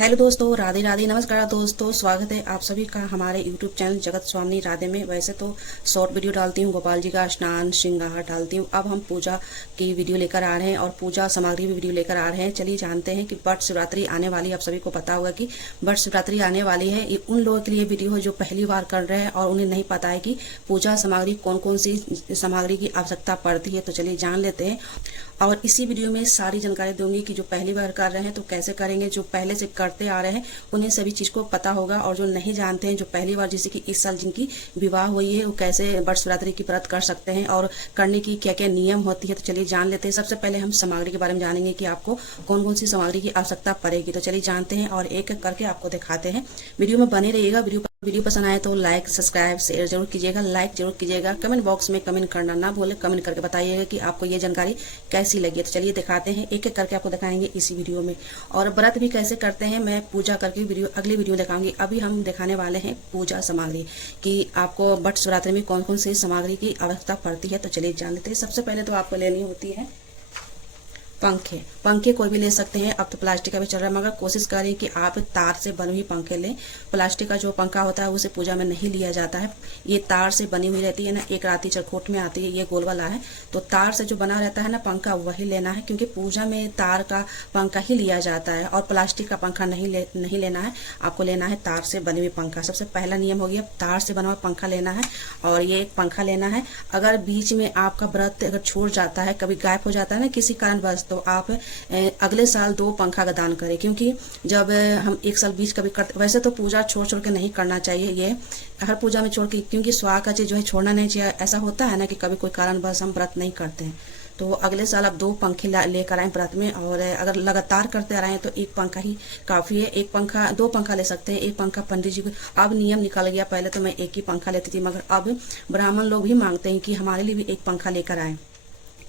Hello दोस्तों, राधे राधे, नमस्कार दोस्तों। स्वागत है आप सभी का हमारे यूट्यूब चैनल जगत स्वामी राधे में। वैसे तो शॉर्ट वीडियो डालती हूँ, गोपाल जी का स्नान श्रृंगार डालती हूँ। अब हम पूजा की वीडियो लेकर आ रहे हैं और पूजा सामग्री भी वीडियो लेकर आ रहे हैं। चलिए जानते हैं कि वट शिवरात्रि आने वाली है। आप सभी को पता होगा कि वट शिवरात्रि आने वाली है। ये उन लोगों के लिए वीडियो है जो पहली बार कर रहे हैं और उन्हें नहीं पता है कि पूजा सामग्री कौन कौन सी सामग्री की आवश्यकता पड़ती है। तो चलिए जान लेते हैं और इसी वीडियो में सारी जानकारी दूंगी कि जो पहली बार कर रहे हैं तो कैसे करेंगे, जो पहले से करते आ रहे हैं उन्हें सभी चीज को पता होगा, और जो नहीं जानते हैं, जो पहली बार जैसे कि इस साल जिनकी विवाह हुई है वो कैसे वट शिवरात्रि की व्रत कर सकते हैं और करने की क्या क्या नियम होती है। तो चलिए जान लेते हैं। सबसे पहले हम सामग्री के बारे में जानेंगे कि आपको कौन कौन सी सामग्री की आवश्यकता पड़ेगी। तो चलिए जानते हैं और एक एक करके आपको दिखाते हैं। वीडियो में बने रहिएगा। वीडियो पसंद आए तो लाइक सब्सक्राइब शेयर जरूर कीजिएगा, लाइक जरूर कीजिएगा। कमेंट बॉक्स में कमेंट करना ना भूलें, कमेंट करके बताइएगा कि आपको ये जानकारी कैसी लगी। तो चलिए दिखाते हैं, एक एक करके आपको दिखाएंगे इसी वीडियो में। और व्रत भी कैसे करते हैं मैं पूजा करके अगली वीडियो दिखाऊंगी। अभी हम दिखाने वाले हैं पूजा सामग्री कि आपको वट शिवरात्रि में कौन कौन सी सामग्री की आवश्यकता पड़ती है। तो चलिए जान लेते हैं। सबसे पहले तो आपको लेनी होती है पंखे कोई भी ले सकते हैं। अब तो प्लास्टिक का भी चल रहा है, मगर कोशिश करें कि आप तार से बने हुई पंखे लें। प्लास्टिक का जो पंखा होता है उसे पूजा में नहीं लिया जाता है। ये तार से बनी हुई रहती है ना, एक राती चरखोट में आती है, ये गोल वाला है। तो तार से जो बना रहता है ना पंखा, वही लेना है, क्योंकि पूजा में तार का पंखा ही लिया जाता है और प्लास्टिक का पंखा नहीं लेना है। आपको लेना है तार से बनी हुई पंखा। सबसे पहला नियम हो गया, तार से बना हुआ पंखा लेना है और ये एक पंखा लेना है। अगर बीच में आपका व्रत अगर छूट जाता है, कभी गायब हो जाता है ना किसी कारणवश, तो आप अगले साल 2 पंखा का दान करें। क्योंकि जब हम एक साल बीच कभी करते, वैसे तो पूजा छोड़ के नहीं करना चाहिए, ये हर पूजा में छोड़ के, क्योंकि स्वाहा का चीज जो है छोड़ना नहीं चाहिए। ऐसा होता है ना कि कभी कोई कारणवश हम व्रत नहीं करते हैं, तो अगले साल आप 2 पंखे लेकर आए व्रत में। और अगर लगातार करते आ रहे हैं तो एक पंखा ही काफी है। 2 पंखा ले सकते हैं। एक पंखा पंडित जी को, अब नियम निकल गया, पहले तो मैं एक ही पंखा लेती थी, मगर अब ब्राह्मण लोग भी मांगते हैं कि हमारे लिए भी एक पंखा लेकर आए।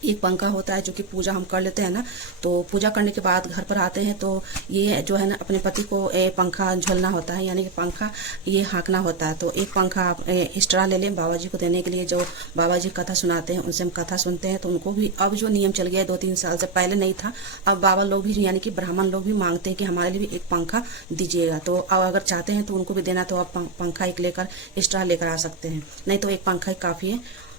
एक पंखा होता है जो कि पूजा हम कर लेते हैं ना, तो पूजा करने के बाद घर पर आते हैं तो ये जो है ना अपने पति को पंखा झोलना होता है, यानी कि पंखा ये हाँकना होता है। तो एक पंखा एक्स्ट्रा ले लें बाबा जी को देने के लिए। जो बाबा जी कथा सुनाते हैं उनसे हम कथा सुनते हैं, तो उनको भी अब जो नियम चल गया है 2-3 साल से, पहले नहीं था। अब बाबा लोग भी यानी कि ब्राह्मण लोग भी मांगते हैं कि हमारे लिए भी एक पंखा दीजिएगा। तो अब अगर चाहते हैं तो उनको भी देना, तो आप पंखा एक लेकर एक्स्ट्रा लेकर आ सकते हैं, नहीं तो एक पंखा ही काफी है।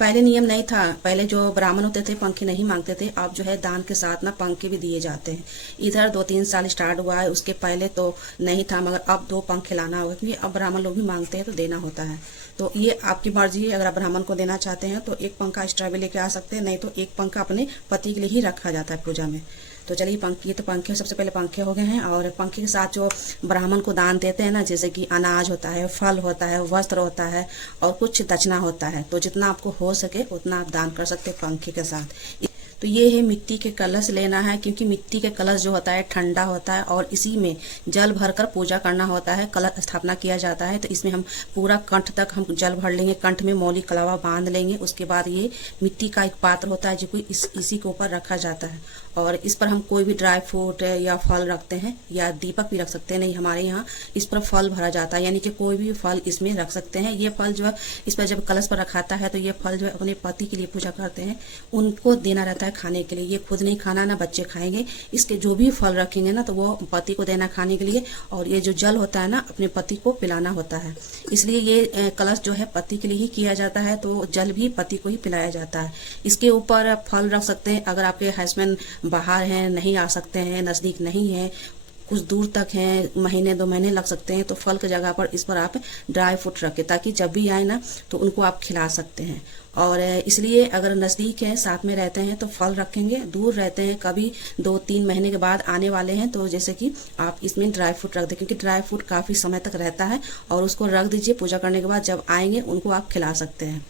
पहले नियम नहीं था, पहले जो ब्राह्मण होते थे पंखे नहीं मांगते थे। अब जो है दान के साथ ना पंखे भी दिए जाते हैं। इधर 2-3 साल स्टार्ट हुआ है, उसके पहले तो नहीं था, मगर अब 2 पंखे लाना होगा, क्योंकि अब ब्राह्मण लोग भी मांगते हैं तो देना होता है। तो ये आपकी मर्जी है, अगर आप ब्राह्मण को देना चाहते हैं तो एक पंखा एक्स्ट्रा भी लेके आ सकते हैं, नहीं तो एक पंखा अपने पति के लिए ही रखा जाता है पूजा में। तो चलिए ये तो पंखे, सबसे पहले पंखे हो गए हैं। और पंखे के साथ जो ब्राह्मण को दान देते हैं ना, जैसे कि अनाज होता है, फल होता है, वस्त्र होता है और कुछ दक्षिणा होता है, तो जितना आपको हो सके उतना आप दान कर सकते हैं पंखे के साथ। तो ये है मिट्टी के कलश लेना है, क्योंकि मिट्टी के कलश जो होता है ठंडा होता है और इसी में जल भरकर पूजा करना होता है, कलश स्थापना किया जाता है। तो इसमें हम पूरा कंठ तक हम जल भर लेंगे, कंठ में मौली कलावा बांध लेंगे। उसके बाद ये मिट्टी का एक पात्र होता है जो कि इसी के ऊपर रखा जाता है, और इस पर हम कोई भी ड्राई फ्रूट या फल रखते हैं, या दीपक भी रख सकते हैं। नहीं, हमारे यहाँ इस पर फल भरा जाता है, यानी कि कोई भी फल इसमें रख सकते हैं। ये फल जो है इस पर जब कलश पर रखाता है तो ये फल जो है अपने पति के लिए पूजा करते हैं, उनको देना रहता है खाने के लिए। ये खुद नहीं खाना, ना बच्चे खाएंगे। इसके जो भी फल रखेंगे ना तो वो पति को देना खाने के लिए, और ये जो जल होता है ना अपने पति को पिलाना होता है। इसलिए ये कलश जो है पति के लिए ही किया जाता है, तो जल भी पति को ही पिलाया जाता है। इसके ऊपर फल रख सकते हैं। अगर आपके हस्बैंड बाहर हैं, नहीं आ सकते हैं, नजदीक नहीं है, कुछ दूर तक हैं, महीने 2 महीने लग सकते हैं, तो फल की जगह पर इस पर आप ड्राई फ्रूट रखें, ताकि जब भी आए ना तो उनको आप खिला सकते हैं। और इसलिए अगर नजदीक है, साथ में रहते हैं तो फल रखेंगे, दूर रहते हैं, कभी 2-3 महीने के बाद आने वाले हैं, तो जैसे कि आप इसमें ड्राई फ्रूट रख दें, क्योंकि ड्राई फ्रूट काफी समय तक रहता है, और उसको रख दीजिए। पूजा करने के बाद जब आएंगे उनको आप खिला सकते हैं।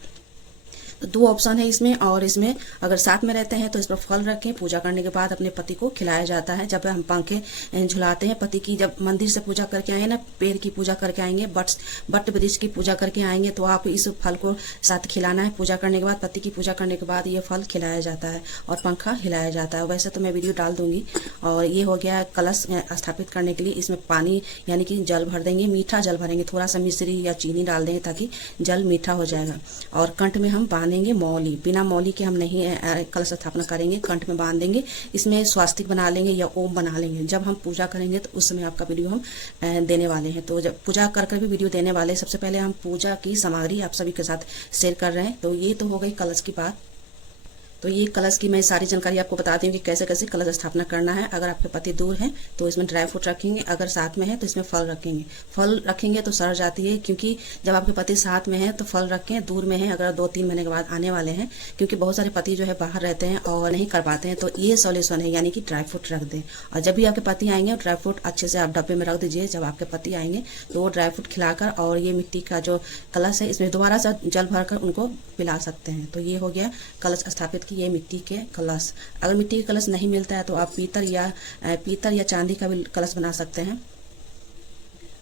तो 2 ऑप्शन है इसमें। और इसमें अगर साथ में रहते हैं तो इस पर फल रखें, पूजा करने के बाद अपने पति को खिलाया जाता है। जब हम पंखे झुलाते हैं पति की, जब मंदिर से पूजा करके आएंगे ना, पेड़ की पूजा करके आएंगे, बट वृक्ष की पूजा करके आएंगे, तो आप इस फल को साथ खिलाना है। पूजा करने के बाद, पति की पूजा करने के बाद ये फल खिलाया जाता है और पंखा हिलाया जाता है। वैसे तो मैं वीडियो डाल दूंगी। और ये हो गया कलश स्थापित करने के लिए। इसमें पानी यानी कि जल भर देंगे, मीठा जल भरेंगे, थोड़ा सा मिश्री या चीनी डाल देंगे ताकि जल मीठा हो जाएगा। और कंठ में हम बांध बांधेंगे मौली, बिना मौली के हम नहीं कलश स्थापना करेंगे, कंठ में बांध देंगे। इसमें स्वास्तिक बना लेंगे या ओम बना लेंगे। जब हम पूजा करेंगे तो उस समय आपका वीडियो हम देने वाले हैं। तो जब पूजा कर भी वीडियो देने वाले, सबसे पहले हम पूजा की सामग्री आप सभी के साथ शेयर कर रहे हैं। तो ये तो हो गई कलश की बात। तो ये कलश की मैं सारी जानकारी आपको बताती हूँ कि कैसे कैसे कलश स्थापना करना है। अगर आपके पति दूर हैं तो इसमें ड्राई फ्रूट रखेंगे, अगर साथ में है तो इसमें फल रखेंगे। फल रखेंगे तो सड़ जाती है, क्योंकि जब आपके पति साथ में है तो फल रखें, दूर में है अगर 2-3 महीने के बाद आने वाले हैं, क्योंकि बहुत सारे पति जो है बाहर रहते हैं और नहीं कर पाते हैं। तो ये सॉल्यूशन है, यानी कि ड्राई फ्रूट रख दें। और जब भी आपके पति आएंगे ड्राई फ्रूट अच्छे से आप डब्बे में रख दीजिए। जब आपके पति आएंगे तो वो ड्राई फ्रूट खिलाकर और ये मिट्टी का जो कलश है इसमें दोबारा से जल भरकर उनको पिला सकते हैं। तो ये हो गया कलश स्थापित की ये मिट्टी के कलश। अगर मिट्टी का कलश नहीं मिलता है तो आप पीतल या चांदी का भी कलश बना सकते हैं।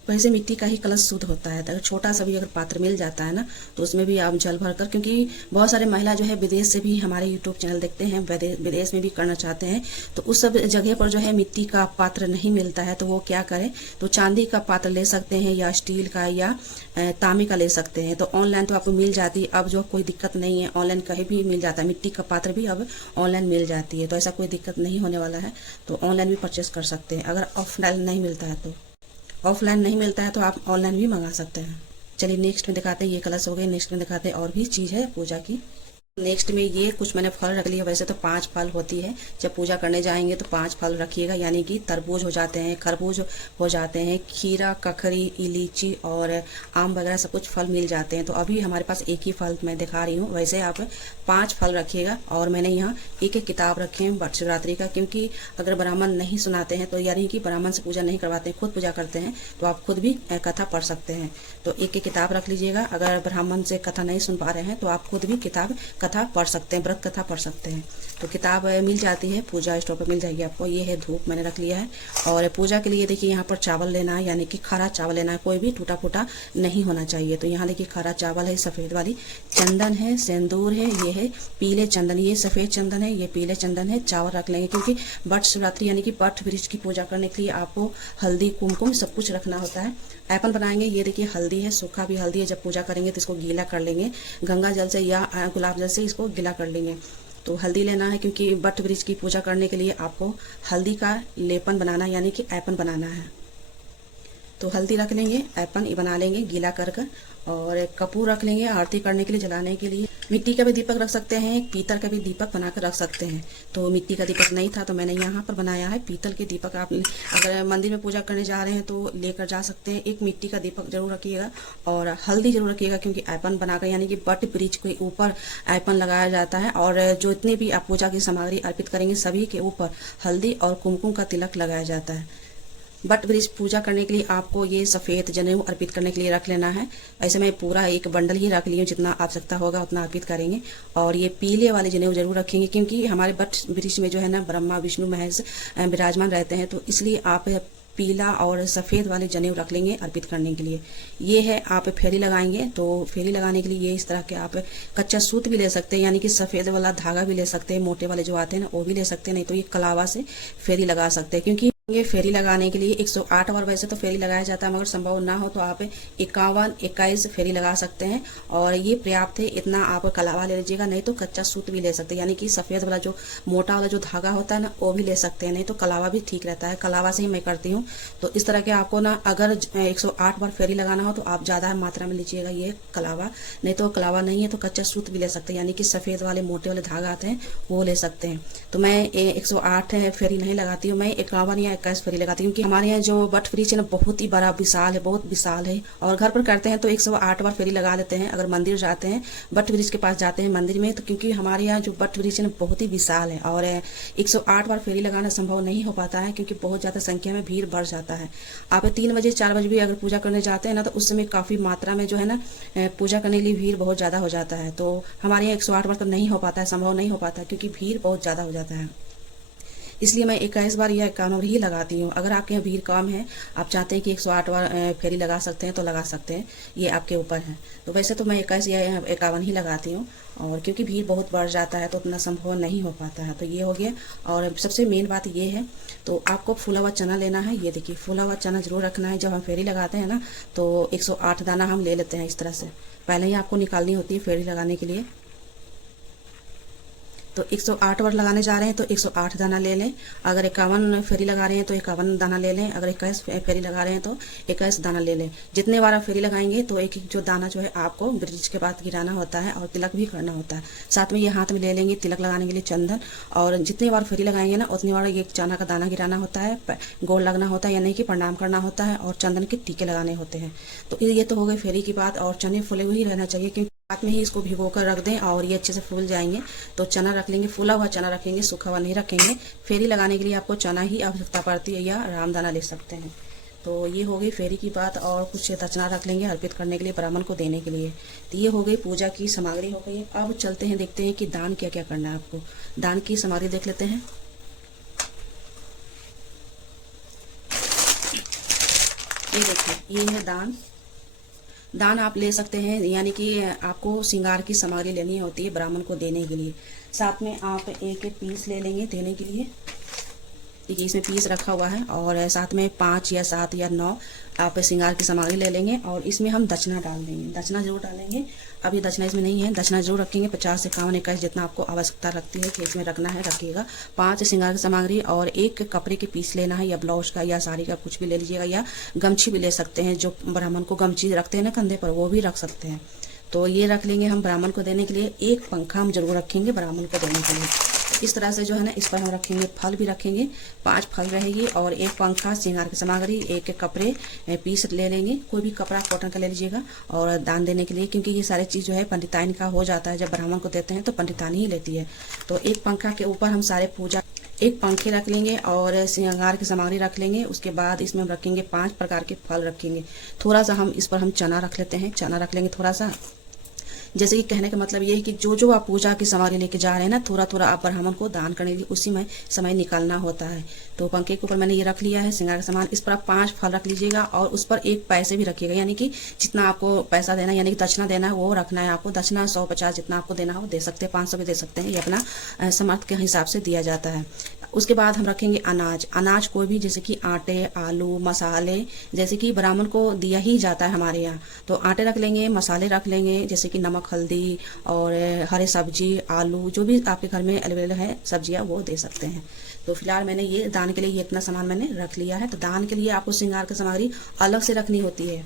वैसे मिट्टी का ही कलश शुद्ध होता है। अगर छोटा सा भी अगर पात्र मिल जाता है ना तो उसमें भी आप जल भरकर, क्योंकि बहुत सारे महिला जो है विदेश से भी हमारे यूट्यूब चैनल देखते हैं, विदेश में भी करना चाहते हैं। तो उस सब जगह पर जो है मिट्टी का पात्र नहीं मिलता है तो वो क्या करें, तो चांदी का पात्र ले सकते हैं या स्टील का या तांबे का ले सकते हैं। तो ऑनलाइन तो आपको मिल जाती है, अब जो कोई दिक्कत नहीं है, ऑनलाइन कहीं भी मिल जाता है। मिट्टी का पात्र भी अब ऑनलाइन मिल जाती है, तो ऐसा कोई दिक्कत नहीं होने वाला है। तो ऑनलाइन भी परचेस कर सकते हैं। अगर ऑफलाइन नहीं मिलता है तो ऑफलाइन नहीं मिलता है तो आप ऑनलाइन भी मंगा सकते हैं। चलिए नेक्स्ट में दिखाते हैं। ये कलश हो गए। नेक्स्ट में दिखाते हैं और भी चीज़ है पूजा की। नेक्स्ट में ये कुछ मैंने फल रख लिया। वैसे तो 5 फल होती है, जब पूजा करने जाएंगे तो 5 फल रखिएगा, यानी कि तरबूज हो जाते हैं, खरबूज हो जाते हैं, खीरा, ककड़ी, लीची और आम वगैरह सब कुछ फल मिल जाते हैं। तो अभी हमारे पास एक ही फल मैं दिखा रही हूँ। वैसे आप 5 फल रखिएगा। और मैंने यहाँ एक किताब रखे हैं वट शिवरात्रि का, क्योंकि अगर ब्राह्मण नहीं सुनाते हैं तो यानी कि ब्राह्मण से पूजा नहीं करवाते हैं, खुद पूजा करते हैं, तो आप खुद भी कथा पढ़ सकते हैं। तो एक किताब रख लीजिएगा। अगर ब्राह्मण से कथा नहीं सुन पा रहे हैं तो आप खुद भी कथा पढ़ सकते हैं, व्रत कथा पढ़ सकते हैं। तो किताब मिल जाती है, पूजा स्टोर पर मिल जाएगी आपको। ये है धूप मैंने रख लिया है। और पूजा के लिए देखिए यहाँ पर चावल लेना है, यानी कि खरा चावल लेना है, कोई भी टूटा फूटा नहीं होना चाहिए। तो यहाँ देखिए खरा चावल है, सफेद वाली, चंदन है, सिंदूर है, ये है पीले चंदन, ये सफेद चंदन है, ये पीले चंदन है। चावल रख लेंगे, क्योंकि वट शिवरात्रि यानी कि वट वृक्ष की पूजा करने के लिए आपको हल्दी, कुमकुम सब कुछ रखना होता है। एप्पल बनाएंगे। ये देखिए हल्दी है, सूखा भी हल्दी है। जब पूजा करेंगे तो इसको गीला कर लेंगे, गंगा जल से या गुलाब जल से इसको गीला कर लेंगे। तो हल्दी लेना है, क्योंकि वट वृक्ष की पूजा करने के लिए आपको हल्दी का लेपन बनाना है, यानी कि ऐपन बनाना है। तो हल्दी रख लेंगे, ऐपन बना लेंगे गीला कर कर। और कपूर रख लेंगे आरती करने के लिए, जलाने के लिए। मिट्टी का भी दीपक रख सकते हैं, पीतल का भी दीपक बनाकर रख सकते हैं। तो मिट्टी का दीपक नहीं था तो मैंने यहाँ पर बनाया है पीतल के दीपक। आप अगर मंदिर में पूजा करने जा रहे हैं तो लेकर जा सकते हैं। एक मिट्टी का दीपक जरूर रखिएगा और हल्दी जरूर रखिएगा, क्योंकि ऐपन बनाकर, यानी कि वट वृक्ष के ऊपर ऐपन लगाया जाता है। और जो इतने भी आप पूजा की सामग्री अर्पित करेंगे सभी के ऊपर हल्दी और कुमकुम का तिलक लगाया जाता है। वट वृक्ष पूजा करने के लिए आपको ये सफ़ेद जनेऊ अर्पित करने के लिए रख लेना है। ऐसे मैं पूरा एक बंडल ही रख ली हूँ, जितना आवश्यकता होगा उतना अर्पित करेंगे। और ये पीले वाले जनेऊ जरूर रखेंगे, क्योंकि हमारे वट वृक्ष में जो है ना ब्रह्मा विष्णु महेश विराजमान रहते हैं। तो इसलिए आप पीला और सफ़ेद वाले जनेऊ रख लेंगे अर्पित करने के लिए। ये है, आप फेरी लगाएंगे तो फेरी लगाने के लिए ये इस तरह के आप कच्चा सूत भी ले सकते हैं, यानी कि सफ़ेद वाला धागा भी ले सकते हैं, मोटे वाले जो आते हैं ना वो भी ले सकते हैं, नहीं तो ये कलावा से फेरी लगा सकते हैं। क्योंकि ये फेरी लगाने के लिए 108 बार वैसे तो फेरी लगाया जाता है, मगर संभव ना हो तो आप 51-21 फेरी लगा सकते हैं। और ये पर्याप्त है, इतना आप कलावा ले लीजिएगा, नहीं तो कच्चा सूत भी ले सकते हैं, यानी कि सफ़ेद वाला जो मोटा वाला जो धागा होता है ना वो भी ले सकते हैं, नहीं तो कलावा भी ठीक रहता है। कलावा से ही मैं करती हूँ। तो इस तरह के आपको ना अगर 108 बार फेरी लगाना हो तो आप ज़्यादा मात्रा में लीजिएगा ये कलावा, नहीं तो कलावा नहीं है तो कच्चा सूत भी ले सकते हैं, यानी कि सफ़ेद वाले मोटे वाले धागा आते हैं वो ले सकते हैं। तो मैं 108 फेरी नहीं लगाती हूँ, मैं 51 या 21 फेरी लगाती हूँ, क्योंकि हमारे यहाँ जो वट वृक्ष है ना बहुत ही बड़ा विशाल है, बहुत विशाल है। और घर पर करते हैं तो 108 बार फेरी लगा देते हैं। अगर मंदिर जाते हैं, वट वृक्ष के पास जाते हैं मंदिर में, तो क्योंकि हमारे यहाँ जो वट वृक्ष है ना बहुत ही विशाल है और 108 बार फेरी लगाना संभव नहीं हो पाता है, क्योंकि बहुत ज़्यादा संख्या में भीड़ बढ़ जाता है। आप 3 बजे 4 बजे भी अगर पूजा करने जाते हैं ना तो उस समय काफ़ी मात्रा में जो है ना पूजा करने के लिए भीड़ बहुत ज़्यादा हो जाता है। तो हमारे यहाँ 108 बार तो नहीं हो पाता है, संभव नहीं हो पाता, क्योंकि भीड़ बहुत ज़्यादा हो जाता है। इसलिए मैं 21 बार या 51 बार ही लगाती हूँ। अगर आपके यहाँ भीड़ कम है, आप चाहते हैं कि 108 बार फेरी लगा सकते हैं तो लगा सकते हैं, ये आपके ऊपर है। तो वैसे तो मैं 21 या 51 ही लगाती हूँ, और क्योंकि भीड़ बहुत बढ़ जाता है तो उतना संभव नहीं हो पाता है। तो ये हो गया। और सबसे मेन बात ये है, तो आपको फूला हुआ चना लेना है। ये देखिए फूला हुआ चना जरूर रखना है। जब हम फेरी लगाते हैं ना तो 108 दाना हम ले लेते हैं इस तरह से, पहले ही आपको निकालनी होती है फेरी लगाने के लिए। तो 108 वर्ड लगाने जा रहे हैं तो 108 दाना ले लें। अगर 51 फेरी लगा रहे हैं तो 51 दाना ले लें। अगर 21 फेरी लगा रहे हैं तो 21 दाना ले लें। जितने बार आप फेरी लगाएंगे तो एक एक जो दाना जो है आपको ब्रिज के बाद गिराना होता है और तिलक भी करना होता है। साथ में ये हाथ में ले लेंगे तिलक लगाने के लिए चंदन, और जितनी बार फेरी लगाएंगे ना उतनी बार ये चना का दाना गिराना होता है, गोल लगना होता है, यानी कि प्रणाम करना होता है, और चंदन के टीके लगाने होते हैं। तो ये तो हो गई फेरी की बात। और चने फूले हुए ही रहना चाहिए, क्योंकि रात में ही इसको भिगो कर रख दें और ये अच्छे से फूल जाएंगे। तो चना रख लेंगे, फूला हुआ चना रखेंगे, सूखा हुआ नहीं रखेंगे। फेरी लगाने के लिए आपको चना ही आवश्यकता पड़ती है, या रामदाना ले सकते हैं। तो ये हो गई फेरी की बात। और कुछ दक्षिणा रख लेंगे अर्पित करने के लिए, ब्राह्मण को देने के लिए। तो ये हो गई पूजा की सामग्री हो गई। अब चलते हैं, देखते हैं कि दान क्या क्या करना है आपको। दान की सामग्री देख लेते हैं। ये देखिए, ये है दान। दान आप ले सकते हैं, यानी कि आपको श्रृंगार की सामग्री लेनी होती है ब्राह्मण को देने के लिए। साथ में आप एक एक पीस ले लेंगे देने के लिए। देखिए इसमें पीस रखा हुआ है, और साथ में 5 या 7 या 9 आप श्रृंगार की सामग्री ले लेंगे। और इसमें हम दक्षिणा डाल देंगे, दक्षिणा जरूर डालेंगे। अभी दक्षिणा इसमें नहीं है, दक्षिणा जरूर रखेंगे। 50, 51, 21 जितना आपको आवश्यकता लगती है कि इसमें रखना है रखिएगा। 5 श्रृंगार की सामग्री और 1 कपड़े के पीस लेना है, या ब्लाउज का या साड़ी का कुछ भी ले लीजिएगा, या गमछी भी ले सकते हैं। जो ब्राह्मण को गमछी रखते हैं ना कंधे पर, वो भी रख सकते हैं। तो ये रख लेंगे हम ब्राह्मण को देने के लिए। 1 पंखा हम जरूर रखेंगे ब्राह्मण को देने के लिए। इस तरह से जो है ना, इस पर हम रखेंगे। फल भी रखेंगे, 5 फल रहेगी, और 1 पंखा, श्रृंगार की सामग्री, 1 कपड़े पीस ले लेंगे। कोई भी कपड़ा कॉटन का ले लीजिएगा, और दान देने के लिए, क्योंकि ये सारी चीज जो है पंडिताइन का हो जाता है। जब ब्राह्मण को देते हैं तो पंडितानी ही लेती है। तो 1 पंखा के ऊपर हम सारे पूजा 1 पंखे रख लेंगे, और श्रृंगार की सामग्री रख लेंगे। उसके बाद इसमें हम रखेंगे 5 प्रकार के फल रखेंगे। थोड़ा सा हम इस पर हम चना रख लेते हैं, चना रख लेंगे थोड़ा सा। जैसे कि कहने का मतलब ये है कि जो जो आप पूजा की सामग्री लेके जा रहे हैं ना, थोड़ा थोड़ा आप ब्राह्मण को दान करने के लिए उसी में समय निकालना होता है। तो पंखे के ऊपर मैंने ये रख लिया है श्रृंगार का सामान। इस पर आप 5 फल रख लीजिएगा, और उस पर 1 पैसे भी रखिएगा, यानी कि जितना आपको पैसा देना, यानी कि दक्षिणा देना है वो रखना है आपको। दक्षिणा 100, 50 जितना आपको देना हो दे सकते हैं, 500 भी दे सकते हैं। ये अपना समर्थ के हिसाब से दिया जाता है। उसके बाद हम रखेंगे अनाज। अनाज कोई भी, जैसे कि आटे, आलू, मसाले, जैसे कि ब्राह्मण को दिया ही जाता है हमारे यहाँ। तो आटे रख लेंगे, मसाले रख लेंगे, जैसे कि नमक, हल्दी, और हरे सब्जी, आलू, जो भी आपके घर में अवेलेबल है सब्जियां, वो दे सकते हैं। तो फिलहाल मैंने ये दान के लिए ये इतना सामान मैंने रख लिया है। तो दान के लिए आपको श्रृंगार की सामग्री अलग से रखनी होती है।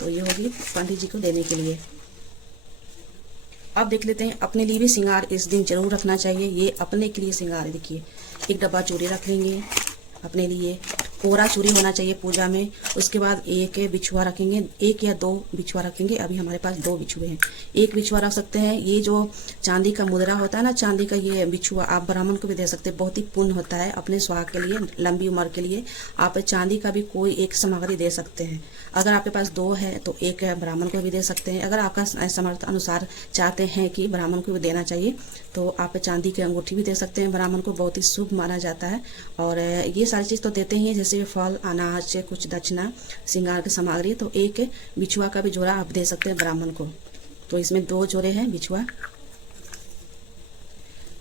तो ये होगी पंडित जी को देने के लिए। अब देख लेते हैं, अपने लिए भी श्रृंगार इस दिन जरूर रखना चाहिए। ये अपने के लिए श्रृंगार है। देखिए 1 डब्बा चूड़ी रख लेंगे अपने लिए। कोरा चूड़ी होना चाहिए पूजा में। उसके बाद 1 बिछुआ रखेंगे, 1 या 2 बिछुआ रखेंगे। अभी हमारे पास 2 बिछुए हैं, 1 बिछुआ रख सकते हैं। ये जो चांदी का मुद्रा होता है ना, चांदी का ये बिछुआ आप ब्राह्मण को भी दे सकते हैं। बहुत ही पुण्य होता है अपने सुहाग के लिए, लंबी उम्र के लिए। आप चांदी का भी कोई 1 सामग्री दे सकते हैं। अगर आपके पास 2 है तो 1 ब्राह्मण को भी दे सकते हैं। अगर आपका समर्थ अनुसार चाहते हैं कि ब्राह्मण को भी देना चाहिए, तो आप चांदी की अंगूठी भी दे सकते हैं। ब्राह्मण को बहुत ही शुभ माना जाता है। और ये सारी चीज तो देते ही हैं, जैसे फल, अनाज, कुछ दक्षिणा, श्रृंगार की सामग्री। तो 1 बिछुआ का भी जोड़ा आप दे सकते हैं ब्राह्मण को। तो इसमें 2 जोड़े हैं बिछुआ।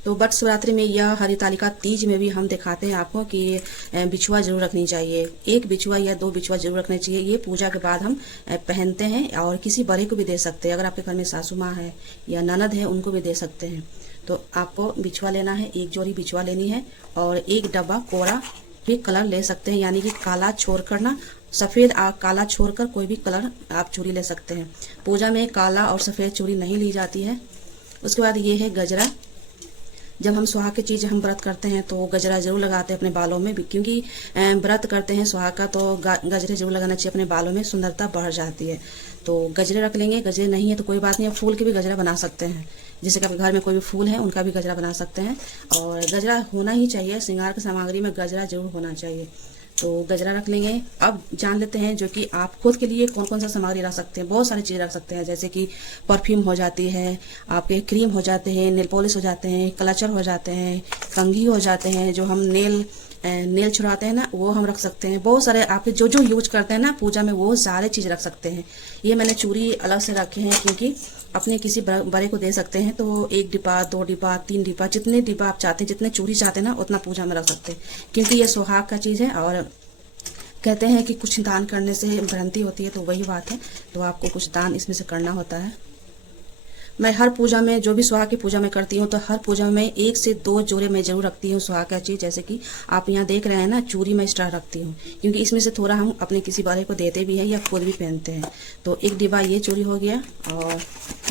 तो बट शिवरात्रि में या हरितालिका तीज में भी हम दिखाते हैं आपको कि बिछुआ जरूर रखनी चाहिए। 1 बिछुआ या 2 बिछुआ जरूर रखने चाहिए। ये पूजा के बाद हम पहनते हैं, और किसी बड़े को भी दे सकते हैं। अगर आपके घर में सासू माँ है या ननद है, उनको भी दे सकते हैं। तो आपको बिछुआ लेना है, 1 जोड़ी बिछुआ लेनी है, और 1 डब्बा कोरा भी कलर ले सकते हैं, यानी कि काला छोड़कर ना, सफेद काला छोड़कर कोई भी कलर आप चूड़ी ले सकते हैं। पूजा में काला और सफेद चूड़ी नहीं ली जाती है। उसके बाद ये है गजरा। जब हम सुहाग की चीज हम व्रत करते हैं तो गजरा जरूर लगाते हैं अपने बालों में, क्योंकि व्रत करते हैं सुहाग का, तो गजरे जरूर लगाना चाहिए अपने बालों में, सुंदरता बढ़ जाती है। तो गजरे रख लेंगे। गजरे नहीं है तो कोई बात नहीं, आप फूल के भी गजरा बना सकते हैं। जैसे कि आपके घर में कोई भी फूल है, उनका भी गजरा बना सकते हैं। और गजरा होना ही चाहिए, श्रृंगार की सामग्री में गजरा जरूर होना चाहिए। तो गजरा रख लेंगे। अब जान लेते हैं जो कि आप खुद के लिए कौन कौन सा सामग्री रख सकते हैं। बहुत सारी चीजें रख सकते हैं, जैसे कि परफ्यूम हो जाती है, आपके क्रीम हो जाते हैं, नेल पॉलिश हो जाते हैं, क्लचर हो जाते हैं, कंघी हो जाते हैं, जो हम नेल छुड़ाते हैं ना, वो हम रख सकते हैं। बहुत सारे आपके जो जो यूज करते हैं ना पूजा में, वो सारे चीज रख सकते हैं। ये मैंने चूड़ी अलग से रखे हैं, क्योंकि अपने किसी बड़े को दे सकते हैं। तो 1 डिब्बा, 2 डिब्बा, 3 डिब्बा, जितने डिब्बा आप चाहते हैं, जितने चूड़ी चाहते हैं ना, उतना पूजा में रख सकते हैं। क्योंकि ये सुहाग का चीज है, और कहते हैं कि कुछ दान करने से भ्रांति होती है, तो वही बात है। तो आपको कुछ दान इसमें से करना होता है। मैं हर पूजा में, जो भी सुहाग की पूजा मैं करती हूँ, तो हर पूजा में 1 से 2 जोड़े मैं जरूर रखती हूँ सुहाग का चीज। जैसे कि आप यहाँ देख रहे हैं ना, चूड़ी मैं एक्स्ट्रा रखती हूँ, क्योंकि इसमें से थोड़ा हम अपने किसी बड़े को देते भी हैं या खुद भी पहनते हैं। तो एक डिब्बा ये चूड़ी हो गया, और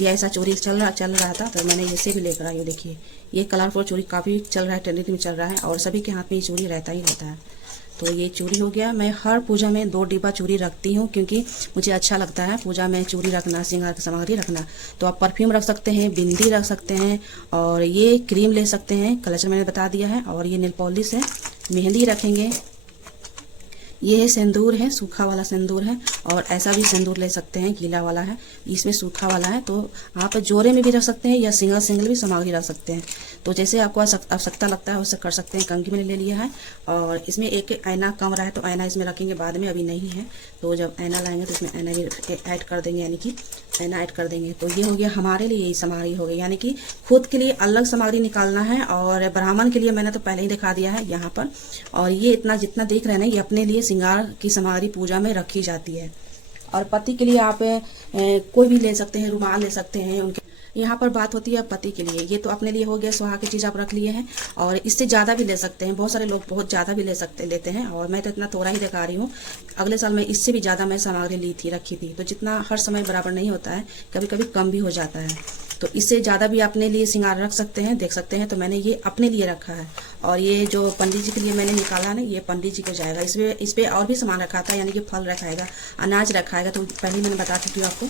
ये ऐसा चूड़ी चल रहा था, तो मैंने इसे भी लेकर आई। देखिए ये कलरफुल चूड़ी काफ़ी चल रहा है, ट्रेंडिंग में चल रहा है, और सभी के हाथ में ये चूड़ी रहता ही रहता है। तो ये चूड़ी हो गया। मैं हर पूजा में 2 डिब्बा चूड़ी रखती हूँ, क्योंकि मुझे अच्छा लगता है पूजा में चूड़ी रखना, श्रृंगार की सामग्री रखना। तो आप परफ्यूम रख सकते हैं, बिंदी रख सकते हैं, और ये क्रीम ले सकते हैं, कलर मैंने बता दिया है, और ये नेल पॉलिश है, मेहंदी रखेंगे, ये है सिंदूर है, सूखा वाला सिंदूर है, और ऐसा भी सिंदूर ले सकते हैं, गीला वाला है, इसमें सूखा वाला है। तो आप जोड़े में भी रख सकते हैं या सिंगल भी सामग्री रख सकते हैं। तो जैसे आपको आवश्यकता लगता है उससे कर सकते हैं। कंघी मैंने ले लिया है, और इसमें एक ऐना कम रहा है तो ऐना इसमें रखेंगे बाद में, अभी नहीं है। तो जब ऐना लाएंगे तो इसमें ऐना भी ऐड कर देंगे, यानी कि ऐना ऐड कर देंगे। तो ये हो गया हमारे लिए, यही सामग्री हो गई, यानी कि खुद के लिए अलग सामग्री निकालना है, और ब्राह्मण के लिए मैंने तो पहले ही दिखा दिया है यहाँ पर। और ये इतना जितना देख रहे हैं ना, ये अपने लिए श्रृंगार की सामग्री पूजा में रखी जाती है। और पति के लिए आप कोई भी ले सकते हैं, रुमाल ले सकते हैं। उनके यहाँ पर बात होती है पति के लिए, ये तो अपने लिए हो गया, सुहाग की चीज आप रख लिए हैं, और इससे ज्यादा भी ले सकते हैं। बहुत सारे लोग बहुत ज्यादा भी लेते हैं, और मैं तो इतना थोड़ा ही दिखा रही हूँ। अगले साल में इससे भी ज्यादा मैं सामग्री रखी थी। तो जितना हर समय बराबर नहीं होता है, कभी कभी कम भी हो जाता है। तो इससे ज्यादा भी अपने लिए श्रृंगार रख सकते हैं, देख सकते हैं। तो मैंने ये अपने लिए रखा है, और ये जो पंडित जी के लिए मैंने निकाला ना, ये पंडित जी को जाएगा। इस पे और भी सामान रखा था, यानी कि फल रखाएगा, अनाज रखाएगा, तो पहले मैंने बता चुकी हूँ आपको।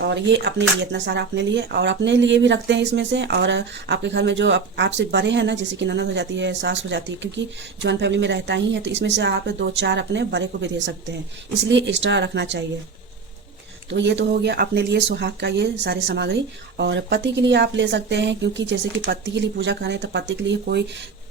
और ये अपने लिए, इतना सारा अपने लिए, और अपने लिए भी रखते हैं इसमें से। और आपके घर में जो आपसे बड़े हैं ना, जैसे कि ननद हो जाती है, सास हो जाती है, क्योंकि जॉइंट फैमिली में रहता ही है, तो इसमें से आप 2-4 अपने बड़े को भी दे सकते हैं, इसलिए एक्स्ट्रा रखना चाहिए। तो ये तो हो गया अपने लिए सुहाग का ये सारी सामग्री। और पति के लिए आप ले सकते हैं, क्योंकि जैसे कि पति के लिए पूजा करें तो पति के लिए कोई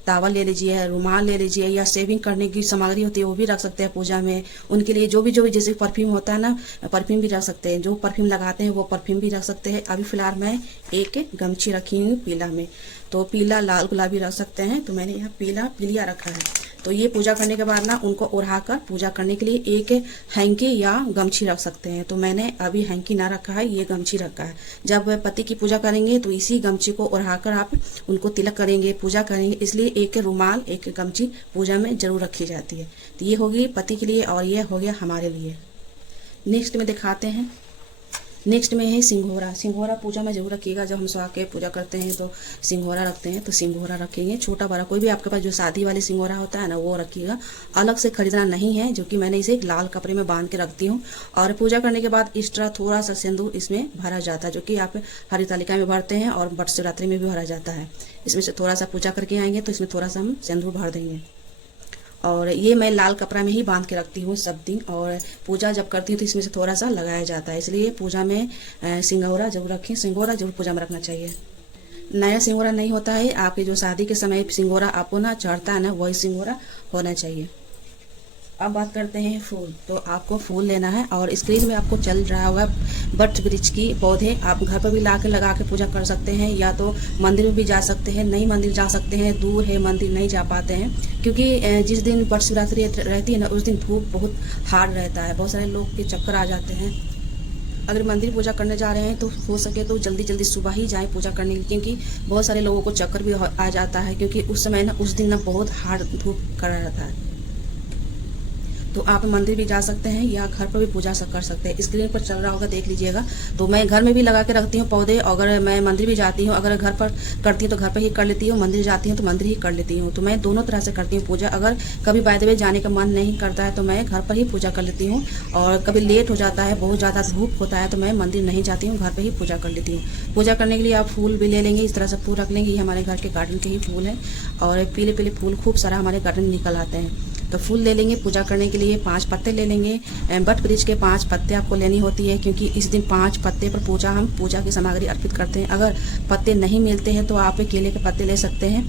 तावल ले लीजिए, रुमाल ले लीजिए, या शेविंग करने की सामग्री होती है वो भी रख सकते हैं पूजा में। उनके लिए जो भी जैसे परफ्यूम होता है ना, परफ्यूम भी रख सकते हैं, जो परफ्यूम लगाते हैं वो परफ्यूम भी रख सकते हैं। अभी फिलहाल मैं एक गमछी रखी हूँ पीला में, तो पीला, लाल, गुलाबी रख सकते हैं। तो मैंने यहाँ पीलिया रखा है। तो ये पूजा करने के बाद ना उनको ओढ़ाकर पूजा करने के लिए एक हैंकी या गमछी रख सकते हैं। तो मैंने अभी हैंकी ना रखा है, ये गमछी रखा है। जब पति की पूजा करेंगे तो इसी गमछी को ओढ़ाकर आप उनको तिलक करेंगे, पूजा करेंगे, इसलिए एक रुमाल, एक गमछी पूजा में जरूर रखी जाती है। तो ये होगी पति के लिए, और ये हो गया हमारे लिए। नेक्स्ट में दिखाते हैं, नेक्स्ट में है सिंघोरा। सिंघोरा पूजा में जरूर रखिएगा। जब हम सुहाग के पूजा करते हैं तो सिंघोरा रखते हैं, तो सिंघोरा रखेंगे, छोटा बड़ा कोई भी आपके पास जो शादी वाली सिंघोरा होता है ना, वो रखिएगा। अलग से खरीदना नहीं है, जो कि मैंने इसे एक लाल कपड़े में बांध के रखती हूँ। और पूजा करने के बाद एक्स्ट्रा थोड़ा सा सिंदूर इसमें भरा जाता है, जो कि आप हरी तालिका में भरते हैं, और बट शिवरात्रि में भी भरा जाता है। इसमें से थोड़ा सा पूजा करके आएंगे तो इसमें थोड़ा सा हम सिंदूर भर देंगे। और ये मैं लाल कपड़ा में ही बांध के रखती हूँ सब दिन, और पूजा जब करती हूँ तो इसमें से थोड़ा सा लगाया जाता है। इसलिए पूजा में सिंघोरा जरूर रखें, सिंघोरा जरूर पूजा में रखना चाहिए। नया सिंघोरा नहीं होता है, आपके जो शादी के समय सिंघोरा आपको ना चढ़ता है ना, वही सिंघोरा होना चाहिए। अब बात करते हैं फूल। तो आपको फूल लेना है, और स्क्रीन में आपको चल रहा होगा वट वृक्ष की पौधे, आप घर पर भी ला के लगा के पूजा कर सकते हैं, या तो मंदिर में भी जा सकते हैं। नहीं मंदिर जा सकते हैं, दूर है मंदिर, नहीं जा पाते हैं, क्योंकि जिस दिन वट शिवरात्रि रहती है ना, उस दिन धूप बहुत हार्ड रहता है, बहुत सारे लोग के चक्कर आ जाते हैं। अगर मंदिर पूजा करने जा रहे हैं तो हो सके तो जल्दी सुबह ही जाएं पूजा करने के लिए, क्योंकि बहुत सारे लोगों को चक्कर भी आ जाता है, क्योंकि उस समय ना, उस दिन ना बहुत हार्ड धूप करा रहता है। तो आप मंदिर भी जा सकते हैं, या घर पर भी पूजा कर सकते हैं। स्क्रीन पर चल रहा होगा, देख लीजिएगा। तो मैं घर में भी लगा के रखती हूँ पौधे। अगर मैं मंदिर भी जाती हूँ, अगर घर पर करती हूँ तो घर पर ही कर लेती हूँ, मंदिर जाती हूँ तो मंदिर ही कर लेती हूँ। तो मैं दोनों तरह से करती हूँ पूजा। अगर कभी बाय द वे जाने का मन नहीं करता है तो मैं घर पर ही पूजा कर लेती हूँ, और कभी लेट हो जाता है, बहुत ज़्यादा धूप होता है, तो मैं मंदिर नहीं जाती हूँ, घर पर ही पूजा कर लेती हूँ। पूजा करने के लिए आप फूल भी ले लेंगे, इस तरह से फूल रख लेंगे। ये हमारे घर के गार्डन के ही फूल है, और पीले पीले फूल खूब सारा हमारे गार्डन में निकल आते हैं। तो फूल ले लेंगे पूजा करने के लिए। 5 पत्ते ले लेंगे, बट वृक्ष के 5 पत्ते आपको लेनी होती है, क्योंकि इस दिन 5 पत्ते पर हम पूजा की सामग्री अर्पित करते हैं। अगर पत्ते नहीं मिलते हैं तो आप केले के पत्ते ले सकते हैं,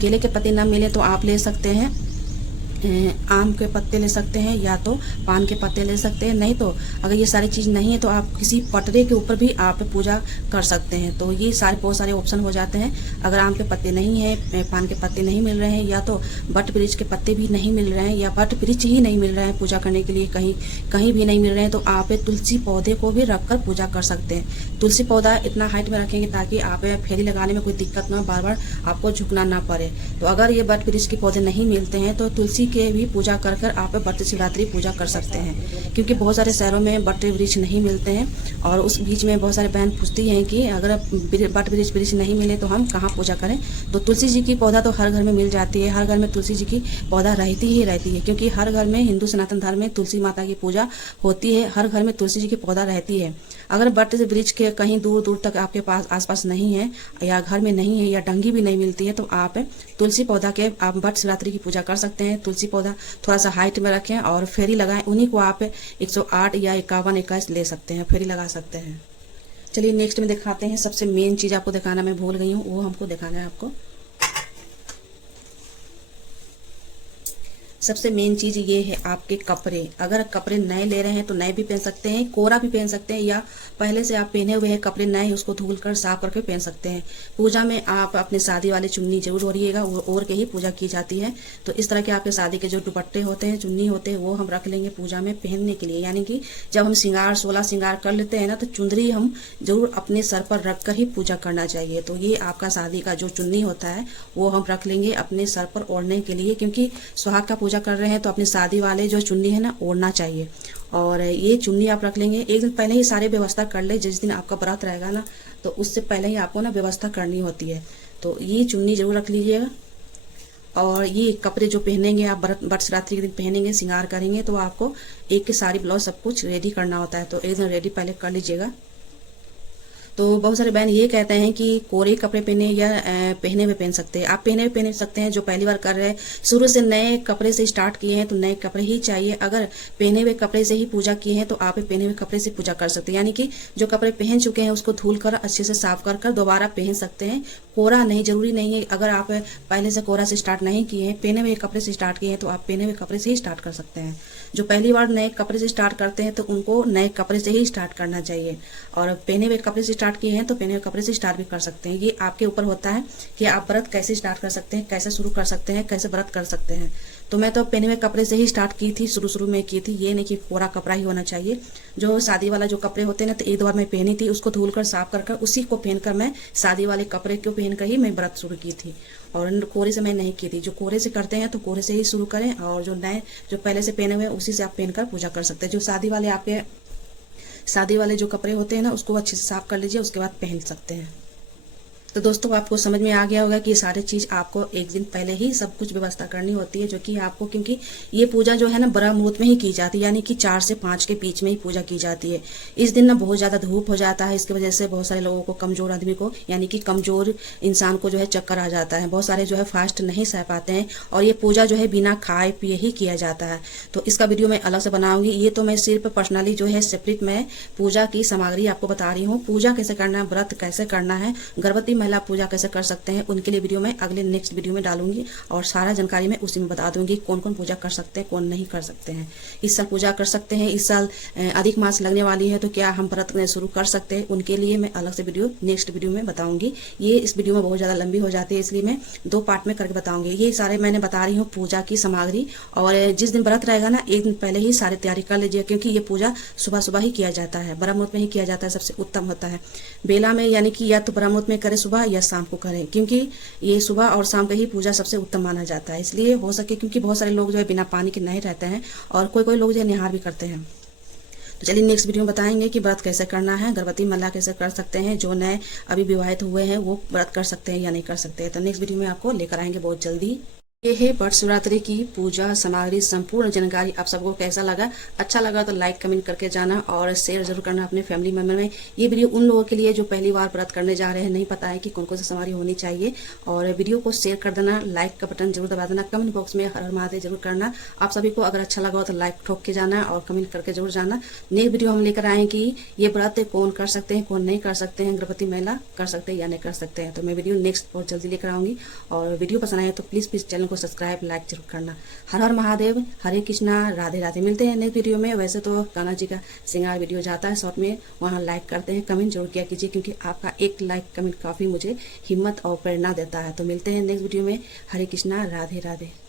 केले के पत्ते ना मिले तो आप ले सकते हैं आम के पत्ते ले सकते हैं या तो पान के पत्ते ले सकते हैं। नहीं तो अगर ये सारी चीज़ नहीं है तो आप किसी पटरे के ऊपर भी आप पूजा कर सकते हैं। तो ये सारे बहुत सारे ऑप्शन हो जाते हैं। अगर आम के पत्ते नहीं है, पान के पत्ते नहीं मिल रहे हैं, या तो बट वृक्ष के पत्ते भी नहीं मिल रहे हैं, या बट वृक्ष ही नहीं मिल रहे हैं पूजा करने के लिए, कहीं भी नहीं मिल रहे हैं, तो आप तुलसी पौधे को भी रखकर पूजा कर सकते हैं। तुलसी पौधा इतना हाइट में रखेंगे ताकि आप फेरी लगाने में कोई दिक्कत ना, बार बार आपको झुकना ना पड़े। तो अगर ये बट वृक्ष के पौधे नहीं मिलते हैं तो तुलसी के भी पूजा कर आप बट शिवरात्रि पूजा कर सकते हैं। क्योंकि बहुत सारे शहरों में बट वृक्ष नहीं मिलते हैं और उस बीच में बहुत सारे बहन पूछती हैं कि अगर बट वृक्ष नहीं मिले तो हम कहाँ पूजा करें। तो तुलसी जी की पौधा तो हर घर में मिल जाती है, हर घर में तुलसी जी की पौधा रहती ही रहती है, क्योंकि हर घर में हिंदू सनातन धर्म में तुलसी माता की पूजा होती है, हर घर में तुलसी जी की पौधा रहती है। अगर बट वृक्ष के कहीं दूर दूर तक आपके पास आसपास नहीं है, या घर में नहीं है, या डंगी भी नहीं मिलती है, तो आप तुलसी पौधा के आप बट शिवरात्रि की पूजा कर सकते हैं। तुलसी पौधा थोड़ा सा हाइट में रखें और फेरी लगाएं, उन्हीं को आप 108 या 51 21 ले सकते हैं, फेरी लगा सकते हैं। चलिए नेक्स्ट में दिखाते हैं। सबसे मेन चीज आपको दिखाना मैं भूल गई हूँ, वो हमको दिखाना है आपको। सबसे मेन चीज ये है आपके कपड़े। अगर कपड़े नए ले रहे हैं तो नए भी पहन सकते हैं, कोरा भी पहन सकते हैं, या पहले से आप पहने हुए हैं कपड़े नए उसको धुल कर साफ करके पहन सकते हैं। पूजा में आप अपने शादी वाले चुन्नी जरूर ओढ़िएगा, वो ओढ़ के ही पूजा की जाती है। तो इस तरह के आपके शादी के जो दुपट्टे होते हैं, चुन्नी होते हैं, वो हम रख लेंगे पूजा में पहनने के लिए। यानी कि जब हम श्रृंगार 16 श्रृंगार कर लेते हैं ना, तो चुंदरी हम जरूर अपने सर पर रख कर ही पूजा करना चाहिए। तो ये आपका शादी का जो चुन्नी होता है वो हम रख लेंगे अपने सर पर ओढ़ने के लिए, क्योंकि सुहाग का पूजा कर रहे हैं तो अपनी शादी वाले जो चुन्नी है ना ओढ़ना चाहिए। और ये चुन्नी आप रख लेंगे। एक दिन पहले ही सारी व्यवस्था कर ले, जिस दिन आपका व्रत रहेगा ना तो उससे पहले ही आपको ना व्यवस्था करनी होती है। तो ये चुन्नी जरूर रख लीजिएगा। और ये कपड़े जो पहनेंगे आप बट शिवरात्रि के दिन पहनेंगे, श्रृंगार करेंगे, तो आपको एक के साड़ी ब्लाउज सब कुछ रेडी करना होता है। तो एक दिन रेडी पहले कर लीजिएगा। तो बहुत सारे बहन ये कहते हैं कि कोरे कपड़े पहने या पहने हुए पहन सकते हैं। आप पहने हुए पहन सकते हैं। जो पहली बार कर रहे हैं, शुरू से नए कपड़े से स्टार्ट किए हैं तो नए कपड़े ही चाहिए। अगर पहने हुए कपड़े से ही पूजा किए हैं तो आप पहने हुए कपड़े से पूजा कर सकते हैं। यानी कि जो कपड़े पहन चुके हैं उसको धुल कर अच्छे से साफ कर दोबारा पहन सकते हैं। कोरा नहीं, जरूरी नहीं है। अगर आप पहले से कोरा से स्टार्ट नहीं किए हैं, पहने हुए कपड़े से स्टार्ट किए हैं, तो आप पहने हुए कपड़े से ही स्टार्ट कर सकते हैं। जो पहली बार नए कपड़े से स्टार्ट करते हैं तो उनको नए कपड़े से ही स्टार्ट करना चाहिए। और पहने हुए कपड़े से स्टार्ट किए हैं तो पहने हुए कपड़े से स्टार्ट भी कर सकते हैं। ये आपके ऊपर होता है कि आप व्रत कैसे स्टार्ट कर सकते हैं, कैसे शुरू कर सकते हैं, कैसे व्रत कर सकते हैं। तो मैं तो पहने हुए कपड़े से ही स्टार्ट की थी, शुरू में की थी। ये नहीं कि कोरा कपड़ा ही होना चाहिए। जो शादी वाला जो कपड़े होते हैं ना, तो एक दो बार मैं पहनी थी, उसको धुल कर साफ कर उसी को पहनकर मैं शादी वाले कपड़े को पहनकर ही मैं व्रत शुरू की थी। और कोरे से मैं नहीं की थी। जो कोरे से करते हैं तो कोरे से ही शुरू करें, और जो नए जो पहले से पहने हुए उसी से आप पहनकर पूजा कर सकते हैं। जो शादी वाले जो कपड़े होते हैं ना, उसको अच्छे से साफ कर लीजिए, उसके बाद पहन सकते हैं। तो दोस्तों आपको समझ में आ गया होगा कि ये सारी चीज आपको एक दिन पहले ही सब कुछ व्यवस्था करनी होती है, जो कि आपको, क्योंकि ये पूजा जो है ना ब्रह्म मुहूर्त में ही की जाती है, यानी कि 4 से 5 के बीच में ही पूजा की जाती है। इस दिन ना बहुत ज्यादा धूप हो जाता है, इसकी वजह से बहुत सारे लोगों को, कमजोर आदमी को, यानी कि कमजोर इंसान को जो है चक्कर आ जाता है। बहुत सारे जो है फास्ट नहीं सह पाते हैं, और ये पूजा जो है बिना खाए पिए ही किया जाता है। तो इसका वीडियो मैं अलग से बनाऊंगी। ये तो मैं सिर्फ पर्सनली जो है सेपरेट मैं पूजा की सामग्री आपको बता रही हूँ। पूजा कैसे करना है, व्रत कैसे करना है, गर्भवती महिला पूजा कैसे कर सकते हैं, उनके लिए वीडियो मैं अगले नेक्स्ट वीडियो में डालूंगी। और सारा जानकारी मैं उसी में बता दूंगी, कौन कौन पूजा कर सकते हैं, कौन नहीं कर सकते हैं। इस साल पूजा कर सकते हैं, इस साल अधिक मास लगने वाली है तो क्या हम व्रत शुरू कर सकते हैं, उनके लिए मैं अलग से वीडियो नेक्स्ट वीडियो में बताऊंगी। ये इस वीडियो में बहुत ज्यादा लंबी हो जाती है, इसलिए मैं 2 पार्ट में करके बताऊंगी। ये सारे मैंने बता रही हूँ पूजा की सामग्री। और जिस दिन व्रत रहेगा ना, एक दिन पहले ही सारी तैयारी कर लीजिए, क्योंकि ये पूजा सुबह सुबह ही किया जाता है, ब्रह्म मुहूर्त में ही किया जाता है, सबसे उत्तम होता है। बेला में, यानी कि या तो ब्रह्म मुहूर्त में करे सुबह या शाम को करें, क्योंकि ये सुबह और शाम का ही पूजा सबसे उत्तम माना जाता है। इसलिए हो सके, क्योंकि बहुत सारे लोग जो है बिना पानी के नहीं रहते हैं, और कोई लोग जो है निहार भी करते हैं। तो चलिए नेक्स्ट वीडियो में बताएंगे कि व्रत कैसे करना है, गर्भवती महिला कैसे कर सकते हैं, जो नए अभी विवाहित हुए हैं वो व्रत कर सकते हैं या नहीं कर सकते हैं। तो नेक्स्ट वीडियो में आपको लेकर आएंगे बहुत जल्दी। ये है बट शिवरात्रि की पूजा सामग्री संपूर्ण जानकारी। आप सबको कैसा लगा? अच्छा लगा तो लाइक कमेंट करके जाना, और शेयर जरूर करना अपने फैमिली मेंबर में। ये वीडियो उन लोगों के लिए जो पहली बार व्रत करने जा रहे हैं, नहीं पता है कि कौन कौन सी सामग्री होनी चाहिए। और वीडियो को शेयर कर देना, लाइक का बटन जरूर दबा देना, कमेंट बॉक्स में हर हर महादेव जरूर करना। आप सभी को अगर अच्छा लगा हो तो लाइक ठोक के जाना और कमेंट करके जरूर जाना। नेक्स्ट वीडियो हम लेकर आए कि ये व्रत कौन कर सकते हैं, कौन नहीं कर सकते हैं, गर्भवती महिला कर सकते हैं या नहीं कर सकते हैं। तो मैं वीडियो नेक्स्ट बहुत जल्दी लेकर आऊंगी। और वीडियो पसंद आए तो प्लीज चैनल को को सब्सक्राइब लाइक जरूर करना। हर हर महादेव, हरे कृष्णा, राधे राधे। मिलते हैं नेक्स्ट वीडियो में। वैसे तो कान्हा जी का श्रृंगार वीडियो जाता है शॉर्ट में, वहाँ लाइक करते हैं, कमेंट जरूर किया कीजिए, क्योंकि आपका एक लाइक कमेंट काफ़ी मुझे हिम्मत और प्रेरणा देता है। तो मिलते हैं नेक्स्ट वीडियो में। हरे कृष्णा, राधे राधे।